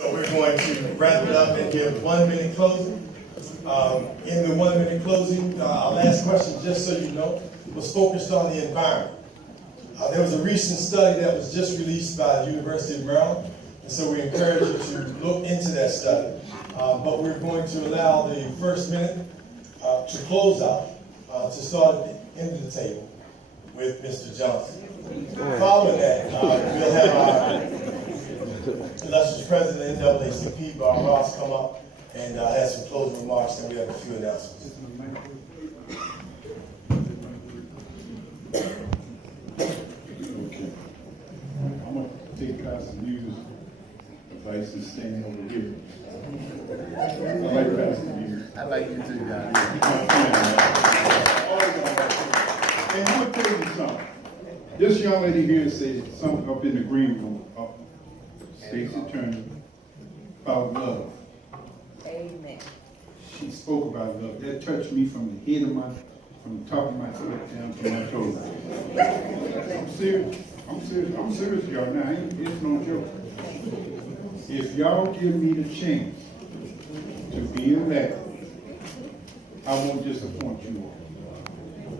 So we're going to wrap it up and give 1 minute closing. In the 1 minute closing, our last question, just so you know, was focused on the environment. There was a recent study that was just released by the University of Maryland, and so we encourage you to look into that study. But we're going to allow the first minute to close out, to start at the end of the table with Mr. Johnson. Following that, we'll have our illustrious president of the NAACP, Bob Ross, come up and have some closing remarks, and we have a few announcements. Okay. I'm going to take Pastor News' advice and stand over here. I like Pastor News. I like you too, guys. And I'm going to tell you something. This young lady here said something up in the green room, Stacey Turner, about love. Amen. She spoke about love. That touched me from the head of from the top of my foot down to my toes. I'm serious. I'm serious, y'all. Now, it's no joke. If y'all give me the chance to be elected, I won't disappoint you all.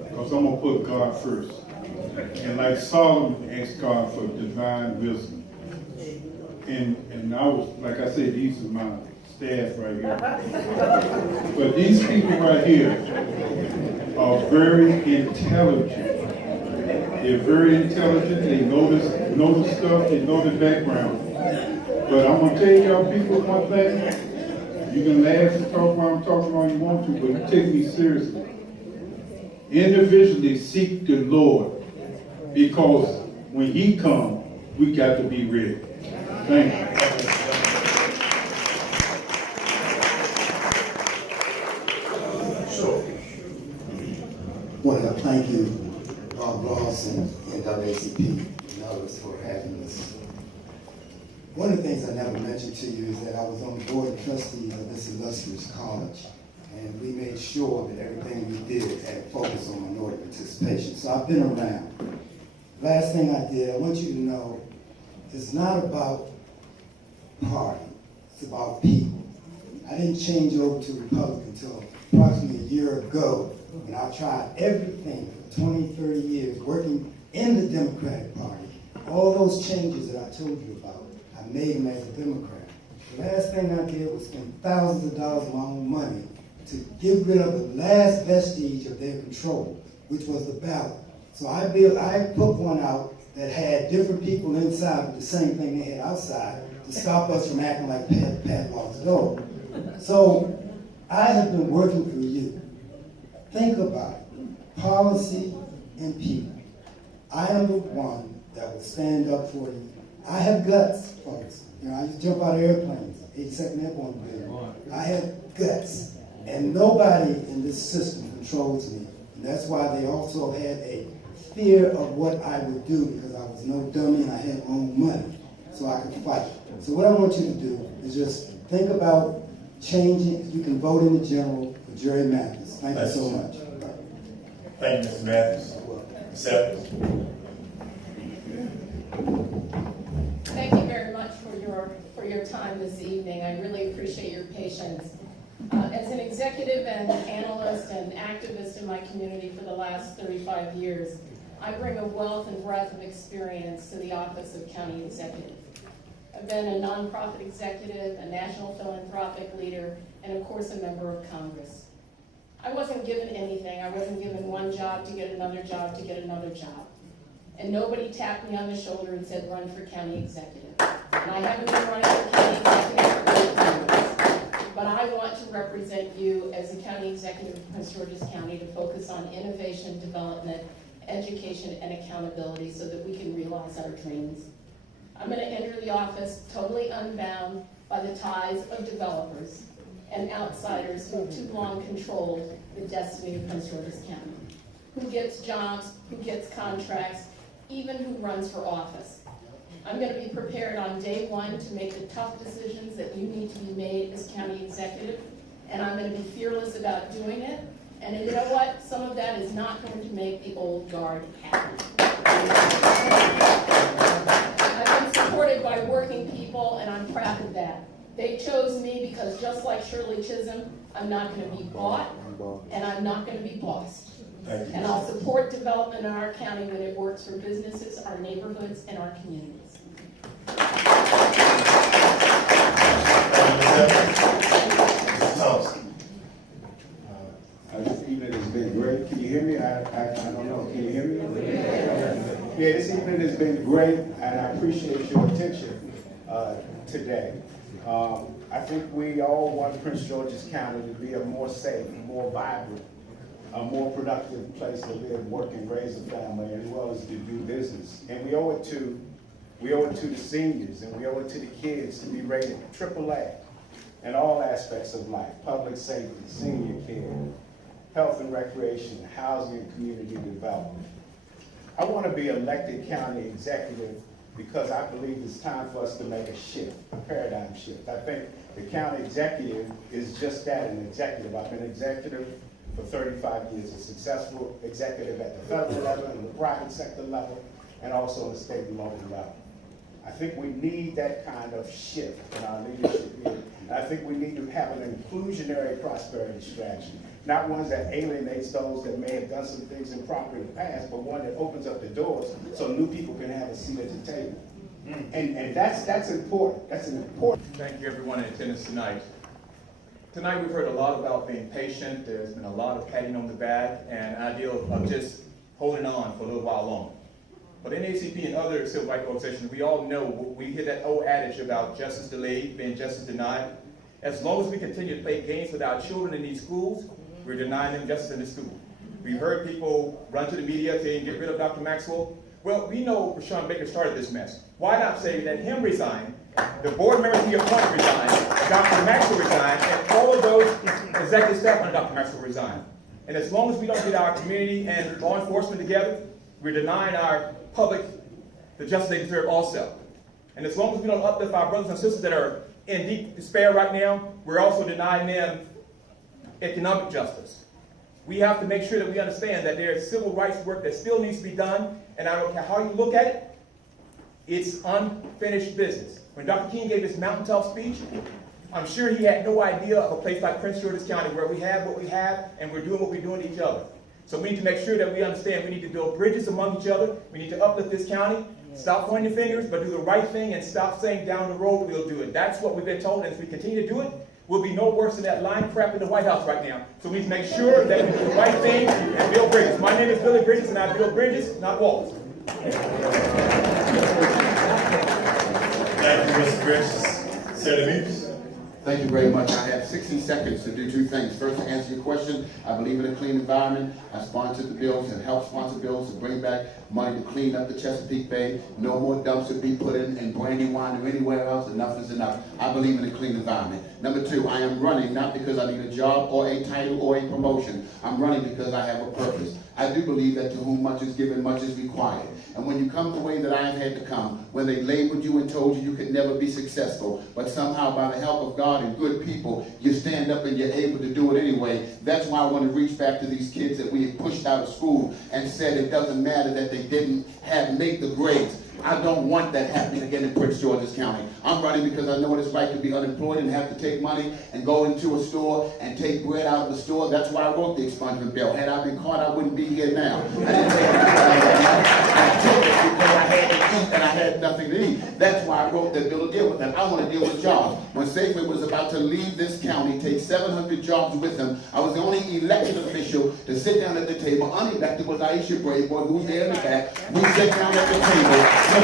Because I'm going to put God first. And like Solomon asked God for divine wisdom. And I was, like I said, these are my staff right here. But these people right here are very intelligent. They're very intelligent. They know the stuff. They know the background. But I'm gonna tell y'all people one thing. You can laugh and talk while I'm talking all you want to, but you take me seriously. Individually seek the Lord, because when He comes, we got to be ready. Thank you. I want to thank you, Bob Ross and NAACP and others for having us. One of the things I never mentioned to you is that I was on the board of trustees of this illustrious college, and we made sure that everything we did had focus on minority participation. So I've been around. Last thing I did, I want you to know, it's not about party, it's about people. I didn't change over to Republican until approximately a year ago, when I tried everything for 20, 30 years, working in the Democratic Party. All those changes that I told you about, I made them as a Democrat. The last thing I did was spend thousands of dollars of my own money to get rid of the last vestige of their control, which was the ballot. So I put one out that had different people inside with the same thing they had outside to stop us from acting like padlocks go. So I have been working for you. Think about it. Policy and people. I am the one that will stand up for you. I have guts, folks. You know, I used to jump out of airplanes, 82nd Airborne Division. I have guts. And nobody in this system controls me. And that's why they also had a fear of what I would do, because I was no dummy and I had my own money, so I could fight. So what I want you to do is just think about changing. You can vote in the general for Jerry Mathis. Thank you so much. Thank you, Mr. Matthews. Ms. Evans. Thank you very much for your time this evening. I really appreciate your patience. As an executive and analyst and activist in my community for the last 35 years, I bring a wealth and breadth of experience to the office of county executive. I've been a nonprofit executive, a national philanthropic leader, and of course a member of Congress. I wasn't given anything. I wasn't given one job to get another job to get another job. And nobody tapped me on the shoulder and said, run for county executive. And I haven't been running for county executive for 8 years. But I want to represent you as a county executive of Prince George's County to focus on innovation, development, education, and accountability so that we can realize our dreams. I'm going to enter the office totally unbound by the ties of developers and outsiders who have too long controlled the destiny of Prince George's County. Who gets jobs, who gets contracts, even who runs for office. I'm going to be prepared on day one to make the tough decisions that you need to be made as county executive, and I'm going to be fearless about doing it. And you know what? Some of that is not going to make the old guard happy. I've been supported by working people people, and I'm proud of that. They chose me because just like Shirley Chisholm, I'm not gonna be bought, and I'm not gonna be bossed. Thank you. And I'll support development in our county when it works for businesses, our neighborhoods, and our communities. Mr. Thompson. This evening has been great. Can you hear me? I don't know. Can you hear me? Yeah, this evening has been great, and I appreciate your attention today. I think we all want Prince George's County to be a more safe, more vibrant, a more productive place to live, work, and raise a family, as well as to do business. And we owe it to the seniors, and we owe it to the kids to be rated AAA in all aspects of life: public safety, senior care, health and recreation, housing and community development. I want to be elected county executive because I believe it's time for us to make a shift, a paradigm shift. I think the county executive is just that, an executive. I've been executive for 35 years, a successful executive at the federal level and the private sector level, and also on the state and local level. I think we need that kind of shift in our leadership here. And I think we need to have an inclusionary prosperity strategy, not one that alienates those that may have done some things improper in the past, but one that opens up the doors so new people can have a seat at the table. And that's important. That's an important. Thank you, everyone in attendance tonight. Tonight we've heard a lot about being patient. There's been a lot of patting on the back and an idea of just holding on for a little while longer. But NAACP and other civil rights organizations, we all know, we hear that old adage about justice delayed being justice denied. As long as we continue to play games with our children in these schools, we're denying them justice in the school. We've heard people run to the media saying, get rid of Dr. Maxwell. Well, we know Rashawn Baker started this mess. Why not say that him resign, the board members he appointed resign, Dr. Maxwell resign, and all of those executive staff under Dr. Maxwell resign. And as long as we don't get our community and law enforcement together, we're denying our public the justice they deserve also. And as long as we don't uplift our brothers and sisters that are in deep despair right now, we're also denying them economic justice. We have to make sure that we understand that there's civil rights work that still needs to be done, and I don't care how you look at it, it's unfinished business. When Dr. King gave his mountaintop speech, I'm sure he had no idea of a place like Prince George's County where we have what we have and we're doing what we're doing to each other. So we need to make sure that we understand we need to build bridges among each other. We need to uplift this county. Stop pointing fingers, but do the right thing and stop saying down the road we'll do it. That's what we've been told, and if we continue to do it, we'll be no worse than that line crap in the White House right now. So we need to make sure that we do the right thing and build bridges. My name is Billy Bridges, and I build bridges, not walls. Thank you, Mr. Bridges. Senator Meeks. Thank you very much. I have 60 seconds to do two things. First, to answer your question, I believe in a clean environment. I sponsored the bills and helped sponsor bills to bring back money to clean up the Chesapeake Bay. No more dumps to be put in Brandywine or anywhere else. Enough is enough. I believe in a clean environment. Number two, I am running not because I need a job or a title or a promotion. I'm running because I have a purpose. I do believe that to whom much is given, much is required. And when you come the way that I have had to come, when they labeled you and told you could never be successful, but somehow by the help of God and good people, you stand up and you're able to do it anyway. That's why I want to reach back to these kids that we have pushed out of school and said it doesn't matter that they didn't make the grades. I don't want that happening again in Prince George's County. I'm running because I know what it's like to be unemployed and have to take money and go into a store and take bread out of the store. That's why I wrote the expungement bill. Had I been caught, I wouldn't be here now. I didn't take it because I had money. I took it because I had to eat and I had nothing to eat. That's why I wrote that bill to deal with that. I want to deal with jobs. When Safeway was about to leave this county, take 700 jobs with them, I was the only elected official to sit down at the table. Unelected was Aisha Brayboy, who's there in the back. We sat down at the table. We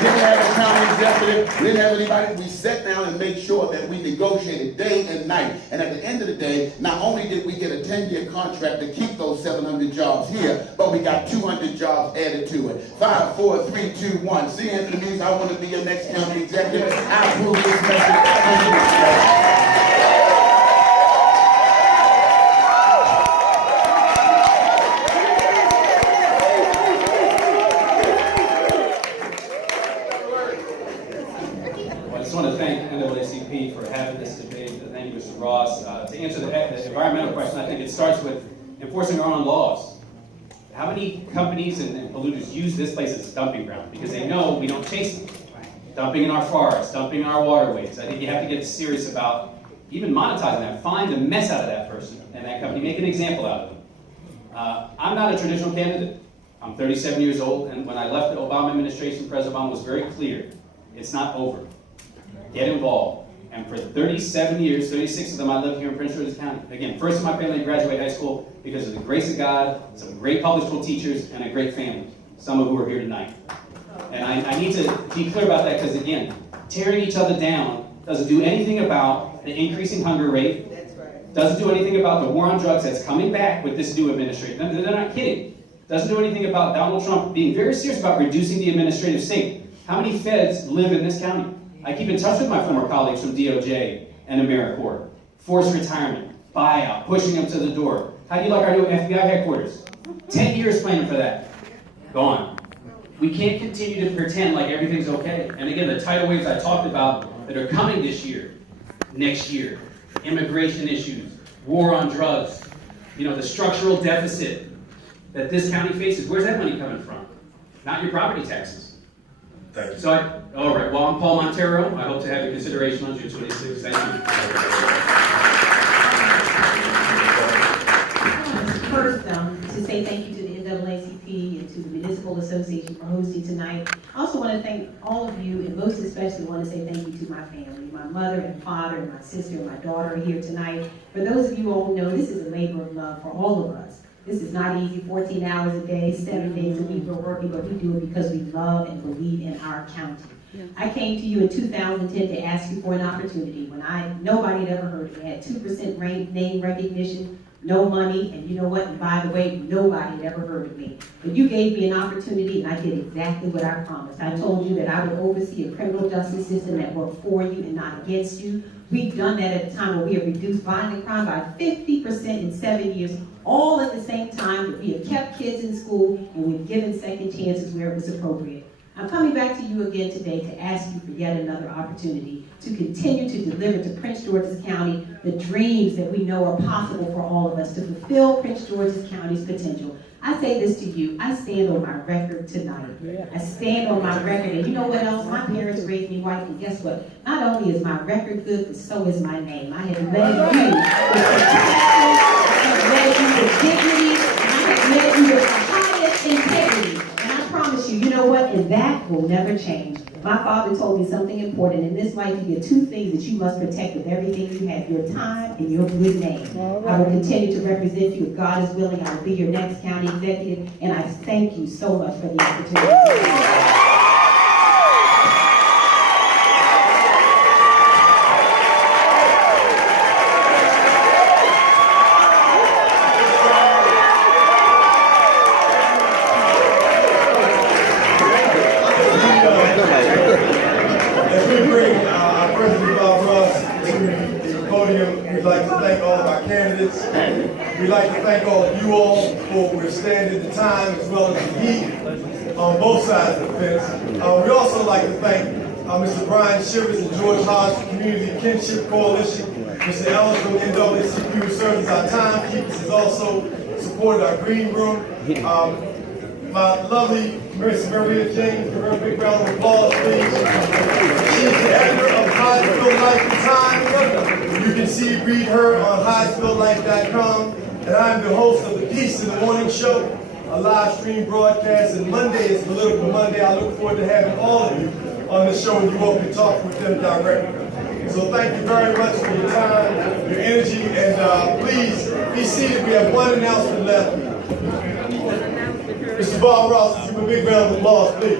didn't have a county executive, we didn't have anybody. We sat down and made sure that we negotiated day and night. And at the end of the day, not only did we get a 10-year contract to keep those 700 jobs here, but we got 200 jobs added to it. 5, 4, 3, 2, 1. See, Anthony Meeks, I want to be your next county executive. I approve this message. I just want to thank NAACP for having this debate. Thank you, Mr. Ross. To answer the environmental question, I think it starts with enforcing our own laws. How many companies and polluters use this place as a dumping ground? Because they know we don't chase them. dumping in our forests, dumping in our waterways. I think you have to get serious about even monetizing that. Find the mess out of that person and that company. Make an example out of them. I'm not a traditional candidate. I'm 37 years old, and when I left the Obama administration, President Obama was very clear. It's not over. Get involved. And for 37 years, 36 of them, I lived here in Prince George's County. Again, first in my family to graduate high school because of the grace of God, some great public school teachers, and a great family, some of who are here tonight. And I need to be clear about that because, again, tearing each other down doesn't do anything about the increasing hunger rate, doesn't do anything about the war on drugs that's coming back with this new administration. They're not kidding. Doesn't do anything about Donald Trump being very serious about reducing the administrative state. How many feds live in this county? I keep in touch with my former colleagues from DOJ and AmeriCorps. Forced retirement, buyout, pushing them to the door. How do you like our new FBI headquarters? 10 years planning for that. Gone. We can't continue to pretend like everything's okay. And again, the tidal waves I talked about that are coming this year, next year, immigration issues, war on drugs, the structural deficit that this county faces, where's that money coming from? Not your property taxes. Thank you. All right, well, I'm Paul Montero. I hope to have your consideration on June 26th. Thank you. First, to say thank you to the NAACP and to the Municipal Association for hosting tonight. I also want to thank all of you, and most especially want to say thank you to my family. My mother and father and my sister and my daughter are here tonight. For those of you all who know, this is a labor of love for all of us. This is not easy, 14 hours a day, 7 days a week we're working, but we do it because we love and believe in our county. Yeah. I came to you in 2010 to ask you for an opportunity when nobody had ever heard of it. I had 2% name recognition, no money, and you know what? And by the way, nobody had ever heard of me. But you gave me an opportunity, and I did exactly what I promised. I told you that I would oversee a criminal justice system that worked for you and not against you. We've done that at a time where we have reduced violent crime by 50% in 7 years, all at the same time that we have kept kids in school and we've given second chances where it was appropriate. I'm coming back to you again today to ask you for yet another opportunity to continue to deliver to Prince George's County the dreams that we know are possible for all of us to fulfill Prince George's County's potential. I say this to you, I stand on my record tonight. I stand on my record, and you know what else? My parents raised me white, and guess what? Not only is my record good, but so is my name. I have led you with dignity, and I have led you with the highest integrity. And I promise you, you know what? And that will never change. My father told me something important. In this life, you get two things that you must protect with everything you have: your time and your good name. I will continue to represent you. If God is willing, I will be your next county executive. And I thank you so much for the opportunity. As we bring our President Bob Ross to the podium, we'd like to thank all of our candidates. We'd like to thank all of you all for withstanding the time as well as the heat on both sides of the fence. We also like to thank Mr. Brian Shivers and George Hodge Community Kinship Coalition. Mr. Ellis from NAACP, who serves as our timekeepers, has also supported our green room. My lovely Miss Maria James, give her a big round of applause, please. She's the editor of Hyattsville Life and Time. You can read her on HyattsvilleLife.com. And I'm the host of the Peace in the Morning Show, a live stream broadcast. And Monday is Political Monday. I look forward to having all of you on the show, and you all can talk with them directly. So thank you very much for your time, your energy, and please be seated. We have one announcement left. Mr. Bob Ross, give him a big round of applause, please.